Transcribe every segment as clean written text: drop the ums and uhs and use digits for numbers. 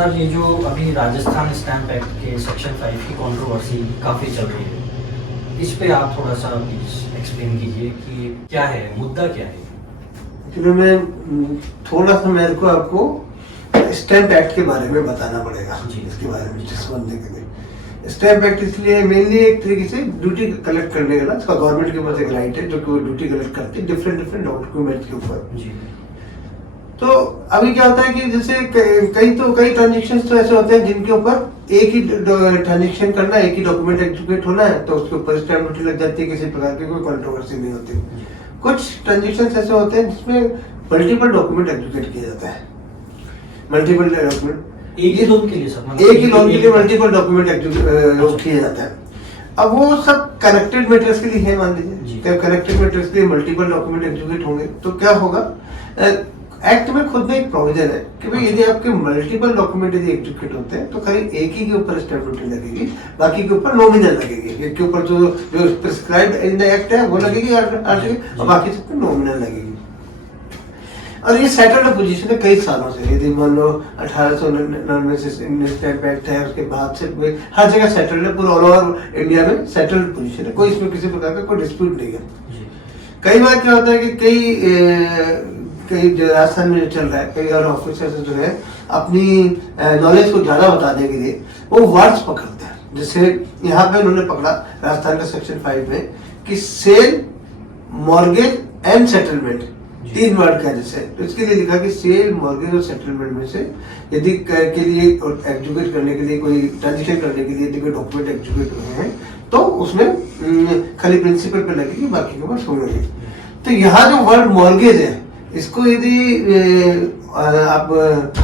Sir ये जो अभी राजस्थान स्टैम्प एक्ट के सेक्शन 5 की कंट्रोवर्सी काफ़ी चल रही है, इस पे आप थोड़ा सा प्लीज एक्सप्लेन कीजिए कि क्या है, मुद्दा क्या है। एक्चुअली मैं थोड़ा सा मेरे को आपको स्टैम्प एक्ट के बारे में बताना पड़ेगा जी। इसके बारे में समझने के लिए। स्टैम्प एक्ट इसलिए मेनली एक तरीके से ड्यूटी कलेक्ट करने का, इसका गवर्नमेंट के पास एक राइट है जो कि वो ड्यूटी कलेक्ट करती है डिफरेंट डॉक्यूमेंट के ऊपर। जी। तो अभी क्या होता है कि जैसे कई ट्रांजेक्शन तो ऐसे होते हैं जिनके ऊपर एक ही ट्रांजेक्शन करना है, एक ही डॉक्यूमेंट एग्जीक्यूट होना है, तो उसके ऊपर स्टैम्प ड्यूटी लग जाती है, किसी प्रकार की कोई कंट्रोवर्सी नहीं होती। कुछ ट्रांजेक्शन ऐसे होते हैं जिसमें मल्टीपल डॉक्यूमेंट एग्जीक्यूट किया जाता है। मल्टीपल डॉक्यूमेंट एक ही लोन के लिए सर, एक ही लोन के लिए मल्टीपल डॉक्यूमेंट एग्जीक्यूट किया जाता है। अब वो सब कनेक्टेड मैटर्स के लिए है, मान लीजिए कनेक्टेड मैटर्स के लिए मल्टीपल डॉक्यूमेंट एग्जीक्यूट होंगे तो क्या होगा, एक्ट में खुद में एक प्रोविजन है कि भाई यदि आपके मल्टीपल डॉक्यूमेंट यदि एग्जीक्यूट होते हैं तो खाली एक ही के ऊपर स्टैम्प ड्यूटी लगेगी, बाकी के ऊपर नॉमिनल लगेगी। एक के ऊपर जो प्रिस्क्राइब्ड इन द एक्ट है वो लगेगी और बाकी सब पे नॉमिनल लगेगी। और ये सेटल्ड पोजीशन है कई सालों से। यदि मान लो 1899 से स्टैम्प एक्ट है, उसके बाद से हर जगह सेटल्ड है, पूरा ऑल ओवर इंडिया में सेटल्ड पोजीशन है, कोई इसमें किसी प्रकार का कोई डिस्प्यूट नहीं है। कई बार क्या होता है कि कई जो राजस्थान में जो चल रहा है, कई और ऑफिसर्स जो है अपनी नॉलेज को ज्यादा बताने के लिए वो वर्ड्स पकड़ते हैं। जैसे यहाँ पे उन्होंने पकड़ा राजस्थान का सेक्शन 5 में कि sale, mortgage and settlement, 3 word का जैसे, तो इसके लिए लिखा कि सेल, मॉर्गेज और सेटलमेंट में से यदि के लिए एग्जीक्यूट करने के लिए कोई ट्रांजेक्शन करने के लिए यदि कोई डॉक्यूमेंट एग्जीक्यूट हुए हैं तो उसमें खाली प्रिंसिपल पे लगेगी, बाकी के ऊपर छोड़ेगी। तो यहाँ जो वर्ड मॉर्गेज है इसको यदि आप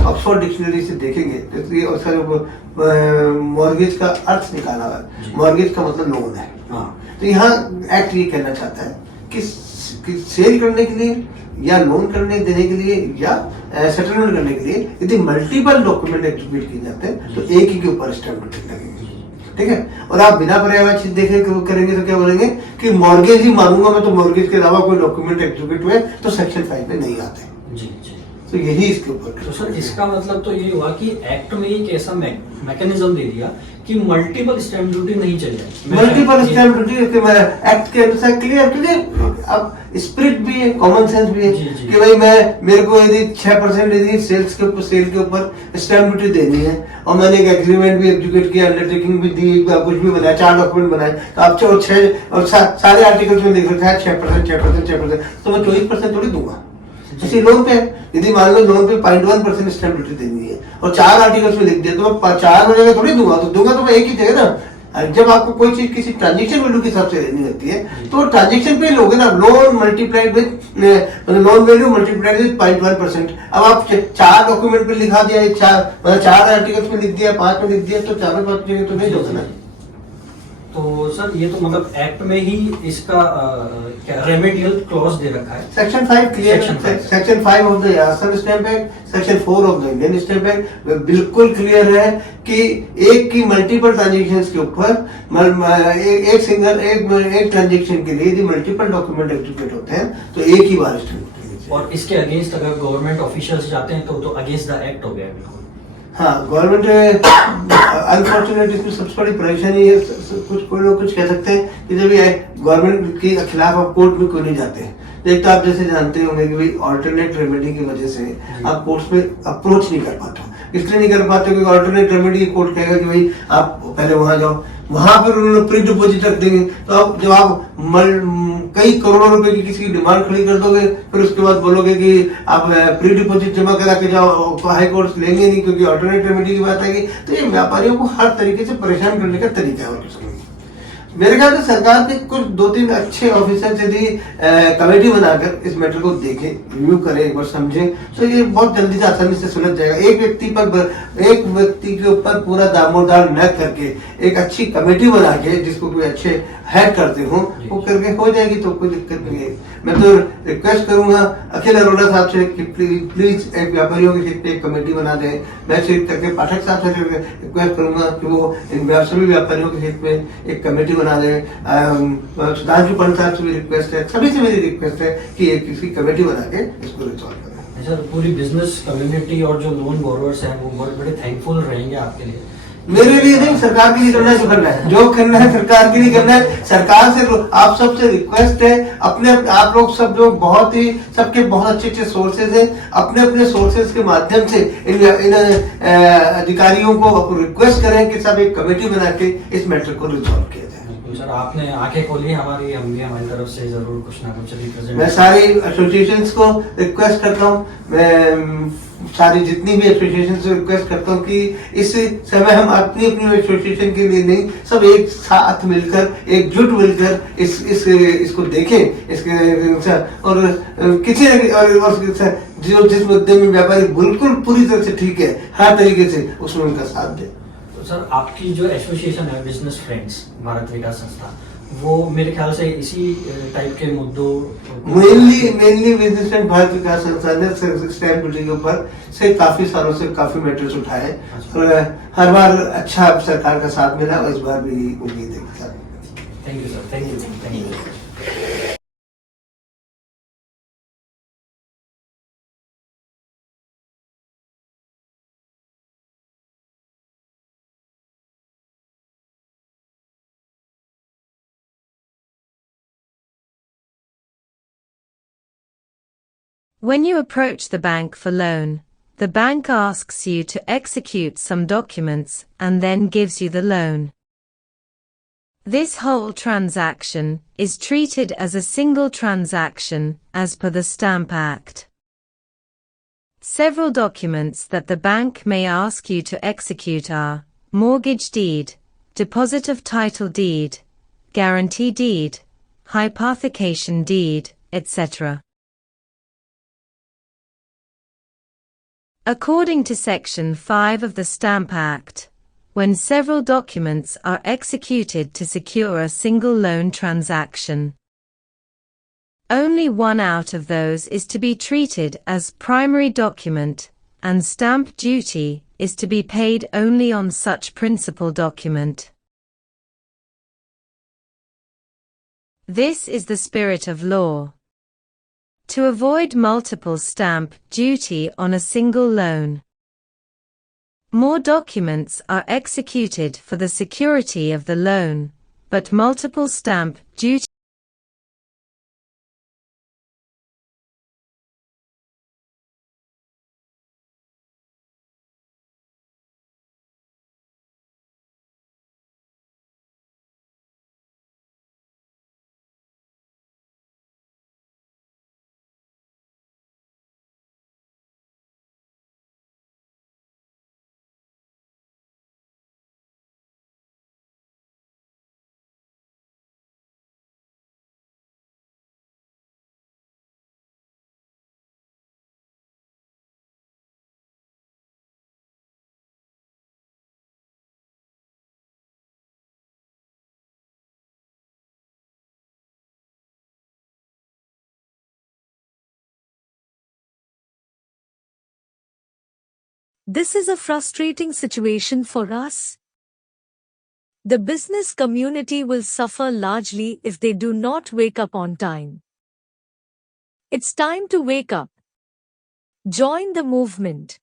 ऑक्सफोर्ड डिक्शनरी से देखेंगे तो उसका जो मॉर्गेज का अर्थ निकाला हुआ है, मॉर्गेज का मतलब लोन है। तो यहाँ एक्ट ये कहना चाहता है कि सेल करने के लिए या लोन करने देने के लिए या सेटलमेंट करने के लिए यदि मल्टीपल डॉक्यूमेंट एग्जीक्यूट किए जाते हैं तो एक ही के ऊपर स्टैम्प ड्यूटी लगेगी। ठीक है, और आप बिना पर्यायवाची चीज देखे करेंगे तो क्या बोलेंगे कि मॉर्गेज ही मानूंगा मैं, तो मॉर्गेज के अलावा कोई डॉक्यूमेंट एग्जीक्यूट हुए तो सेक्शन 5 में नहीं आते। जी जी। तो यही इसके ऊपर। तो सर इसका मतलब तो ये हुआ कि एक्ट में एक ऐसा मैकेनिज्म दे दिया कि मल्टीपल स्टैम्प ड्यूटी नहीं चलेगी। मल्टीपल स्टैम्प ड्यूटी एक्ट के अनुसार क्लियर, क्योंकि अब स्पिरिट भी है, कॉमन सेंस भी है कि भाई मेरे को यदि 6% यदि सेल के ऊपर स्टैम्प ड्यूटी देनी है और मैंने एक एग्रीमेंट भी एग्जीक्यूट किया, अंडरटेकिंग भी दी, कुछ भी बनाया, 4 डॉक्यूमेंट बनाए, तो आप 6 और सारे आर्टिकल्स में लिख रखा है 6%, तो मैं 24% थोड़ी दूंगा। किसी लोन पे यदि मान लो लोन पे 0.1% स्टैम्प ड्यूटी देनी है और 4 आर्टिकल्स में लिख दिया तो मैं 4 जगह थोड़ी दूंगा, तो दूंगा तो मैं एक ही जगह ना। जब आपको कोई चीज किसी ट्रांजेक्शन वैल्यू के हिसाब से लेनी होती है तो ट्रांजेक्शन पे लोगे ना, loan multiplied with loan value multiplied with 0.1%। अब आप 4 डॉक्यूमेंट पे लिखा दिया, 4 आर्टिकल्स में लिख दिया, 5 में लिख दिया, तो 4 में 5 जगह तो नहीं होगा ना। तो सर ये तो मतलब एक्ट में ही इसका क्या रेमेडियल क्लॉज दे रखा है। Section 5 clear, section 5 of the Rajasthan stamp act, section 4 of the Indian stamp act बिल्कुल क्लियर है कि एक की मल्टीपल ट्रांजेक्शंस के ऊपर एक ट्रांजेक्शन के लिए यदि मल्टीपल डॉक्यूमेंट एग्जीक्यूट होते हैं तो एक ही बार स्टैम्प। और इसके अगेंस्ट अगर गवर्नमेंट ऑफिशियल्स जाते हैं तो अगेंस्ट द एक्ट हो गया बिल्कुल। हाँ, गवर्नमेंट अनफॉर्चुनेट इसमें सबसे बड़ी परेशानी है, कुछ लोग कुछ कह सकते हैं कि जब ये गवर्नमेंट के खिलाफ आप कोर्ट में क्यों नहीं जाते। एक तो आप जैसे जानते होंगे कि भाई ऑल्टरनेट रेमेडी की वजह से आप कोर्ट्स में अप्रोच नहीं कर पाते। इसलिए नहीं कर पाते क्योंकि ऑल्टरनेट रेमेडी कोर्ट कहेगा कि भाई आप पहले वहां जाओ, वहां पर उन्होंने प्री डिपोजिट रख देंगे, तो अब जब आप कई करोड़ों रुपए की किसी की डिमांड खड़ी कर दोगे फिर उसके बाद बोलोगे कि आप प्री डिपोजिट जमा करा के जाओ, तो हाई कोर्ट लेंगे नहीं क्योंकि ऑल्टरनेट रेमेडी की बात आएगी। तो ये व्यापारियों को हर तरीके से परेशान करने का तरीका है। मेरे ख्याल से सरकार के कुछ 2-3 अच्छे ऑफिसर यदि कमेटी बनाकर इस मैटर को देखें, रिव्यू करें, एक बार समझें, तो ये बहुत जल्दी से आसानी से सुलझ जाएगा। एक व्यक्ति के ऊपर पूरा दामोदार न करके एक अच्छी कमेटी बना के जिसको कोई अच्छे हेड करते हो वो करके हो जाएगी, तो कोई दिक्कत नहीं है। मैं तो रिक्वेस्ट करूंगा अखिल अरोड़ा साहब से कि प्लीज एक व्यापारियों के हित में एक कमेटी बना दें। मैं सिर्फ करके पाठक साहब से रिक्वेस्ट करूंगा कि वो इन सभी व्यापारियों के हित में एक कमेटी बना दें। सुधांशु पंत साहब से भी रिक्वेस्ट है, सभी से मेरी रिक्वेस्ट है कि एक किसी कमेटी बना के इसको रिजॉल्व करें। सर पूरी बिजनेस कम्युनिटी और जो लोन बोरोवर्स हैं वो बहुत बड़े थैंकफुल रहेंगे आपके लिए। मेरे लिए नहीं, सरकार के लिए करना है, जो करना है, जो करना है सरकार के लिए करना है। सरकार से आप सबसे रिक्वेस्ट है, अपने आप लोग सब लोग बहुत ही, सबके बहुत अच्छे अच्छे सोर्सेज हैं, अपने अपने सोर्सेज के माध्यम से इन अधिकारियों को रिक्वेस्ट करें कि सब एक कमेटी बना के इस मैटर को रिजॉल्व किया जाए। सर आपने आंखें खोली हमारी, हम भी हमारी तरफ से जरूर कुछ ना कुछ रिप्रेजेंट। मैं सारी एसोसिएशंस को रिक्वेस्ट करता हूँ, मैं सारी जितनी भी एसोसिएशन से रिक्वेस्ट करता हूँ कि इस समय हम अपनी अपनी एसोसिएशन के लिए नहीं, सब एक साथ मिलकर, एकजुट मिलकर इसको देखें, इसके और किसी और जो जिस मुद्दे में व्यापारी बिल्कुल पूरी तरह से ठीक है, हर तरीके से उसमें उनका साथ दे। तो सर आपकी जो एसोसिएशन है बिजनेस फ्रेंड्स भारत विकास संस्था, वो मेरे ख्याल से इसी टाइप के मुद्दों मेनली बिजनेस फ्रेंड भारत विकास संस्था ने स्टैंप ड्यूटी के ऊपर से काफी सालों से काफी मैटर्स उठाए और हर बार अच्छा सरकार का साथ मिला और इस बार भी उम्मीद है। Thank you sir, thank you. When you approach the bank for loan, the bank asks you to execute some documents and then gives you the loan. This whole transaction is treated as a single transaction as per the Stamp Act. Several documents that the bank may ask you to execute are mortgage deed, deposit of title deed, guarantee deed, hypothecation deed, etc. According to Section 5 of the Stamp Act, when several documents are executed to secure a single loan transaction, only one out of those is to be treated as primary document, and stamp duty is to be paid only on such principal document. This is the spirit of law. To avoid multiple stamp duty on a single loan, more documents are executed for the security of the loan, but multiple stamp duty This is a frustrating situation for us. The business community will suffer largely if they do not wake up on time. It's time to wake up. Join the movement.